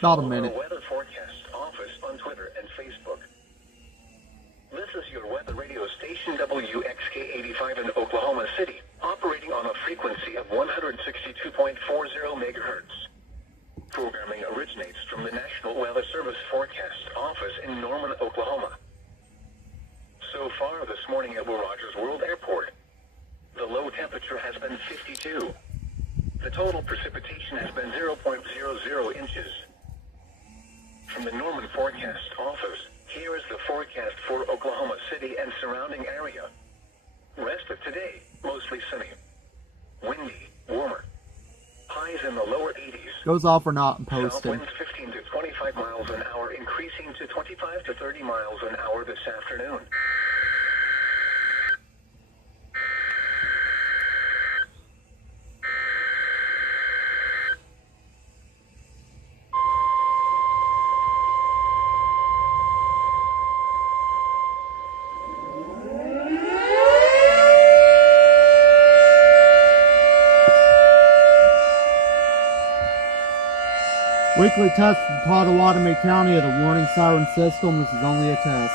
About a minute. Follow our weather forecast office on Twitter and Facebook. This is your weather radio station WXK85 in Oklahoma City, operating on a frequency of 162.40 megahertz. Programming originates from the National Weather Service Forecast Office in Norman, Oklahoma. So far this morning at Will Rogers World Airport, the low temperature has been 52. The total precipitation has been 0.00 inches. From the Norman Forecast Office, here is the forecast for Oklahoma City and surrounding area. Rest of today, mostly sunny. Windy, warmer. Highs in the lower 80s. Goes off or not and South posting. winds 15 to 25 miles an hour, increasing to 25 to 30 miles an hour this afternoon. Weekly test from Potawatomi County of the warning siren system. This is only a test.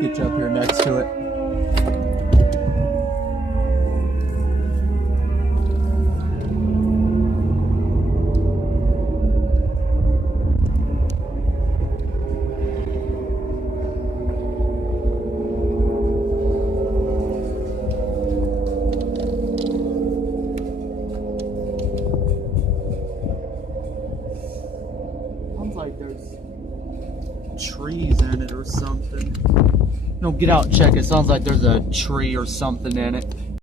Get you up here next to it. Sounds like there's trees in it or something. No, get out and check it. Sounds like there's a tree or something in it.